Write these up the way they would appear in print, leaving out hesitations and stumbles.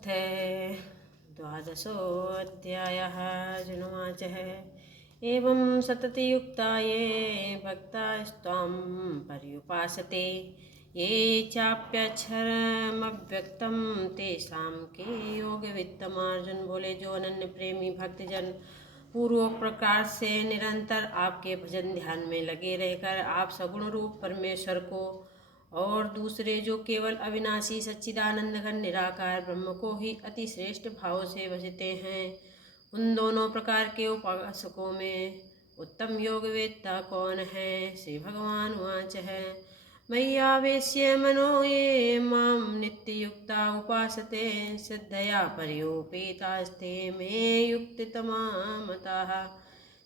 अथ द्वादशोऽध्यायः। अर्जुनोवाच एवं सततयुक्ता ये भक्तास्त्वां पर्युपासते ये चाप्यक्षरमव्यक्तं तेषां के योगवित्तम्। अर्जुन बोले, जो अनन्य प्रेमी भक्तजन पूर्वोक्त प्रकार से निरंतर आपके भजन ध्यान में लगे रहकर आप सगुण रूप परमेश्वर को और दूसरे जो केवल अविनाशी सच्चिदानंद घन निराकार ब्रह्म को ही अति श्रेष्ठ भाव से भजते हैं, उन दोनों प्रकार के उपासकों में उत्तम योगवेत्ता कौन है। श्री भगवान वाच है, मय्यावेश्य मनो ये माम नित्ययुक्ता उपासते श्रद्धया पर्योपेतास्ते मे युक्तितमा मताः।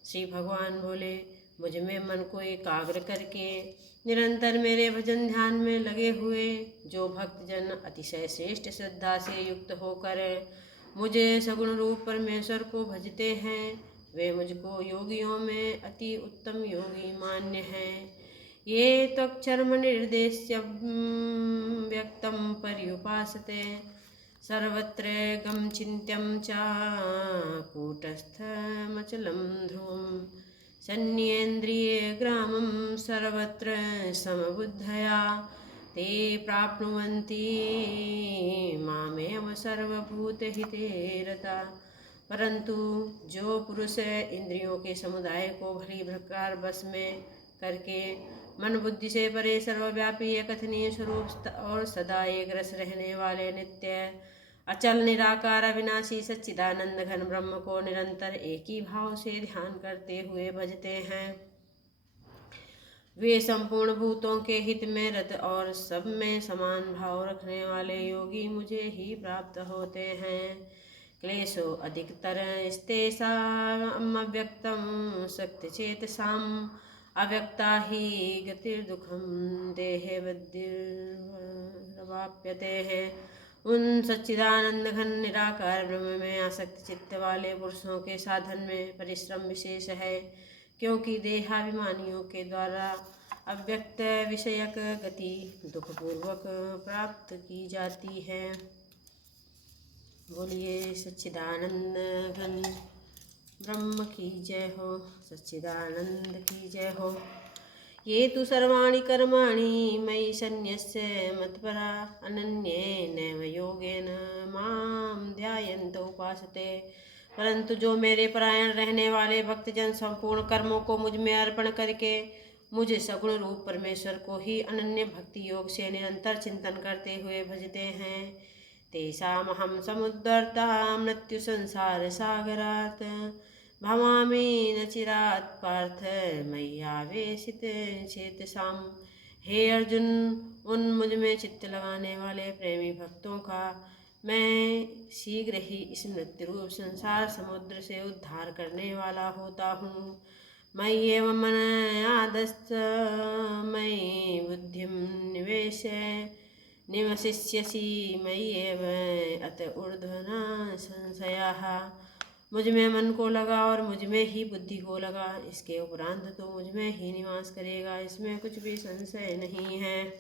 श्री भगवान बोले, मुझ में मन को एकाग्र करके निरंतर मेरे भजन ध्यान में लगे हुए जो भक्तजन अतिशय श्रेष्ठ श्रद्धा से युक्त होकर मुझे सगुण रूप परमेश्वर को भजते हैं, वे मुझको योगियों में अति उत्तम योगी मान्य हैं। ये त्वक्षरम निर्देश्य व्यक्तं पर्युपासते सर्वत्र गम चिन्त्यं च कूटस्थमचलं ध्रुवम् सन्न्येन्द्रियग्रामं सर्वत्र समबुद्धया ते प्राप्नुवन्ति मामेव सर्वभूतहिते रता। परंतु जो पुरुष इंद्रियों के समुदाय को भली प्रकार बस में करके मन बुद्धि से परे सर्वव्यापी अकथनीय स्वरूप और सदा एक रस रहने वाले नित्य अचल निराकार अविनाशी सच्चिदानंद घन ब्रह्म को निरंतर एक ही भाव से ध्यान करते हुए भजते हैं, वे संपूर्ण भूतों के हित में रत और सब में समान भाव रखने वाले योगी मुझे ही प्राप्त होते हैं। क्लेशो अधिकतर स्तेषाम् अव्यक्तं शक्तिचेतसाम् अव्यक्ता ही गतिर्दुःखं देहे बुद्धिर्वाप्यते है। उन सच्चिदानंद घन निराकार ब्रह्म में आसक्त चित्त वाले पुरुषों के साधन में परिश्रम विशेष है, क्योंकि देहाभिमानियों के द्वारा अव्यक्त विषयक गति दुखपूर्वक प्राप्त की जाती है। बोलिए सच्चिदानंद घन ब्रह्म की जय हो, सच्चिदानंद की जय हो। ये तु सर्वाणि कर्माणि मयि सन्न्यस्य मत्परा अनन्येनैव योगेन मां ध्यायन्त उपासते। परंतु जो मेरे परायण रहने वाले भक्तजन संपूर्ण कर्मों को मुझ में अर्पण करके मुझे सगुण रूप परमेश्वर को ही अनन्य भक्ति योग से निरंतर चिंतन करते हुए भजते हैं, तेषामहं समुद्धर्ता मृत्यु संसार सागरात् भवामि न चिरात् पार्थ मय्यावेशित चेतसाम्। हे अर्जुन, उन मुझ में चित्त लगाने वाले प्रेमी भक्तों का मैं शीघ्र ही इस मृत्यु रूप संसार समुद्र से उद्धार करने वाला होता हूँ। मय्येव मन आदस्त मयि बुद्धिं निवसिष्यसि मय्येव अत ऊर्ध्वना संशयाः। मुझ में मन को लगा और मुझ में ही बुद्धि को लगा, इसके उपरांत तो मुझ में ही निवास करेगा, इसमें कुछ भी संशय नहीं है।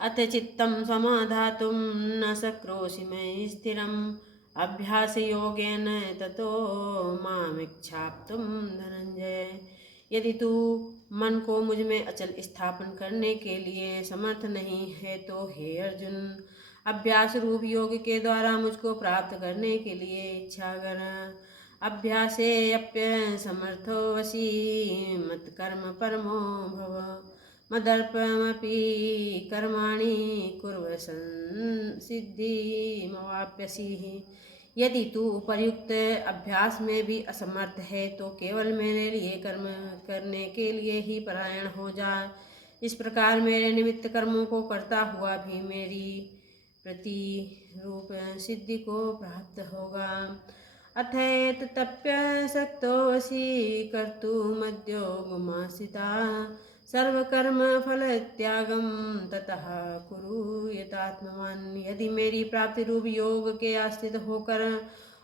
अथ चित्तं समाधातुं न शक्नोषि मयि स्थिरम् अभ्यास योगेन ततो मामिच्छाप्तुं धनंजय। यदि तू मन को मुझ में अचल स्थापन करने के लिए समर्थ नहीं है तो हे अर्जुन, अभ्यास रूप योग के द्वारा मुझको प्राप्त करने के लिए इच्छा कर। अभ्यासेऽप्य समर्थोऽसि मत्कर्म परमो भव मदर्पमपि कर्माणि कुर्व सिद्धिमवाप्यसि। यदि तू उपर्युक्त अभ्यास में भी असमर्थ है तो केवल मेरे लिए कर्म करने के लिए ही परायण हो जा। इस प्रकार मेरे निमित्त कर्मों को करता हुआ भी मेरी प्रतिरूप सिद्धि को प्राप्त होगा। अथैतप्यशक्तोऽसि कर्तुमद्योगमाश्रिता सर्वकर्म फलत्यागं ततः कुरु यथात्मवान्। यदि मेरी प्राप्ति रूप योग के आश्रित होकर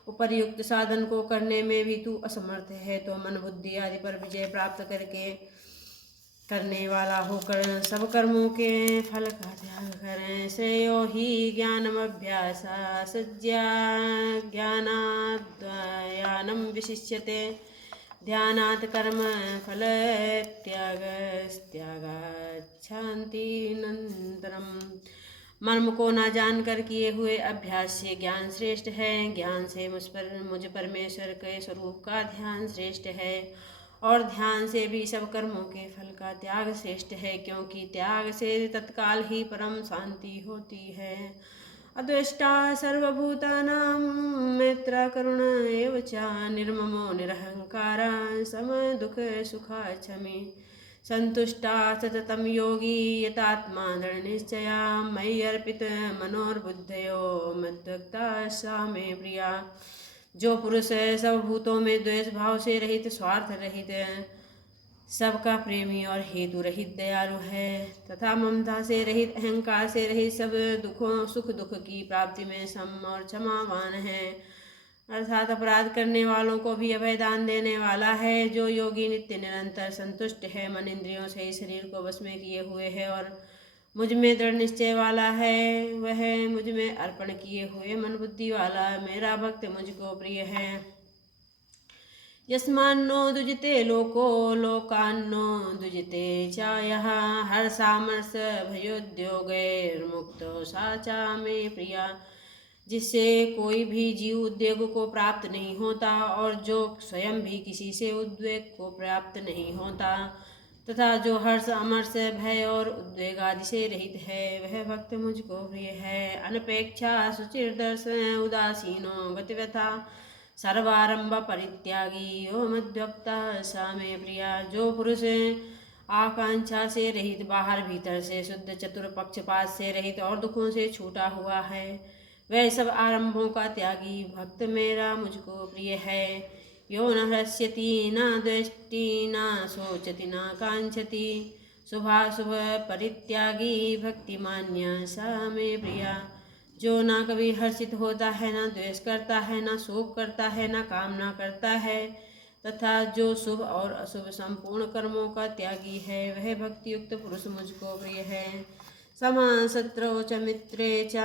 उपर्युक्त साधन को करने में भी तू असमर्थ है तो मन बुद्धि आदि पर विजय प्राप्त करके करने वाला होकर सब कर्मों के फल का त्याग करें। श्रेयो ही ज्ञानम अभ्यास सज्जा ज्ञानाद्यानम विशिष्यते ध्यानात् कर्म फल त्यागाच्छान्ति नंतरम। मर्म को न जानकर किए हुए अभ्यास से ज्ञान श्रेष्ठ है। ज्ञान से मुझ परमेश्वर के स्वरूप का ध्यान श्रेष्ठ है और ध्यान से भी सब कर्मों के फल का त्याग श्रेष्ठ है, क्योंकि त्याग से तत्काल ही परम शांति होती है। अद्वेष्टा सर्वभूतानां मैत्र करुण एव च निर्ममो निरहंकार सम दुख सुखा क्षमी संतुष्टा सततं योगी यतात्मा दृढ़ निश्चया मयि अर्पित मनोर्बुद्धयो मद्भक्ता सा मे प्रिया। जो पुरुष सब भूतों में द्वेष भाव से रहित, स्वार्थ रहित, सबका प्रेमी और हेतु रहित दयालु है तथा ममता से रहित, अहंकार से रहित, सब दुखों सुख दुख की प्राप्ति में सम और क्षमावान है, अर्थात अपराध करने वालों को भी अभय दान देने वाला है। जो योगी नित्य निरंतर संतुष्ट है, मन इंद्रियों से ही शरीर को वश में किए हुए है और मुझ में दृढ़ निश्चय वाला है, वह मुझ में अर्पण किए हुए मन बुद्धि वाला मेरा भक्त मुझको प्रिय है। यस्मान्नो दुजते लोको लोकान्नो दुजते च यः हर्षामर्ष भयोद्योगैर्मुक्तो सा च मे प्रिया। जिससे कोई भी जीव उद्वेग को प्राप्त नहीं होता और जो स्वयं भी किसी से उद्वेग को प्राप्त नहीं होता तथा जो हर्ष अमर्ष भय और उद्वेग आदि से रहित है, वह भक्त मुझको प्रिय है। अनपेक्षा सुचिर्दर्श उदासीनो गतिव्यथा सर्वारंभ परित्यागी यो मद्भक्ता सा मे प्रिया। जो पुरुष आकांक्षा से रहित, बाहर भीतर से शुद्ध, चतुर, पक्षपात से रहित और दुखों से छूटा हुआ है, वह सब आरंभों का त्यागी भक्त मेरा मुझको प्रिय है। यो न हृष्यति न द्वेष्टि न शोचति न कांक्षति शुभाशुभ परित्यागी भक्तिमान्य सा मे प्रिया। जो न कभी हर्षित होता है, न द्वेष करता है, न शोक करता है, न कामना करता है तथा जो शुभ और अशुभ संपूर्ण कर्मों का त्यागी है, वह भक्ति युक्त पुरुष मुझको प्रिय है। समा शत्रौ च मित्रे च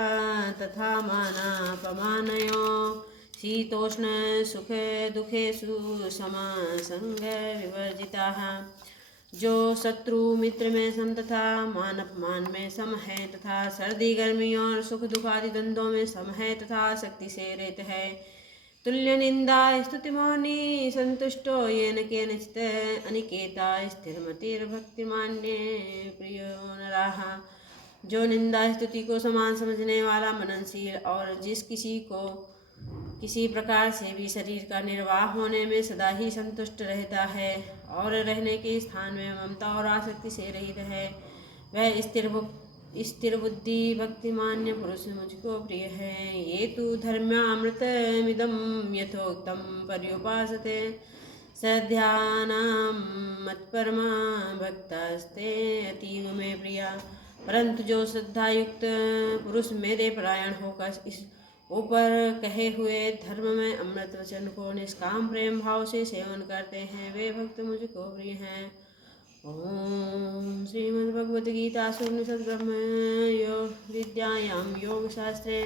तथा मानापमानयो शीतोष्ण सुख दुखेषु समा संग विवर्जिताः। जो शत्रु मित्र में सम तथा मान अपमान में सम है तथा सर्दी गर्मी और सुख दुख आदि द्वंद्वों में सम है तथा शक्ति से रहित है, तुल्य निंदा स्तुति मौनी संतुष्टो येन केनचित् अनिकेता स्थिरमतिर्भक्तिमान्ये प्रियो नरः। जो निंदा स्तुति को समान समझने वाला, मननशील और जिस किसी को किसी प्रकार से भी शरीर का निर्वाह होने में सदा ही संतुष्ट रहता है और रहने के स्थान में ममता और आसक्ति से रहित है, वह स्थिर बुद्धि भक्तिमान्य पुरुष मुझको प्रिय है। ये तु धर्म्यामृतमिदं यथोक्तं पर्युपासते सध्यानां मत्परमा भक्तास्ते अतीव मे प्रिया। परंतु जो श्रद्धायुक्त पुरुष मेरे परायण होकर इस ऊपर कहे हुए धर्म में अमृत वचन को निष्काम प्रेम भाव से सेवन करते हैं, वे भक्त मुझको प्रिय हैं। ओम श्रीमद्भगवद्गीतासु उपनिषद्ब्रह्म विद्यायां योगशास्त्रे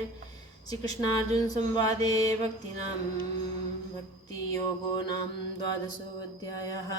श्रीकृष्णार्जुन संवादे भक्ति योगो नाम 12वाध्यायः।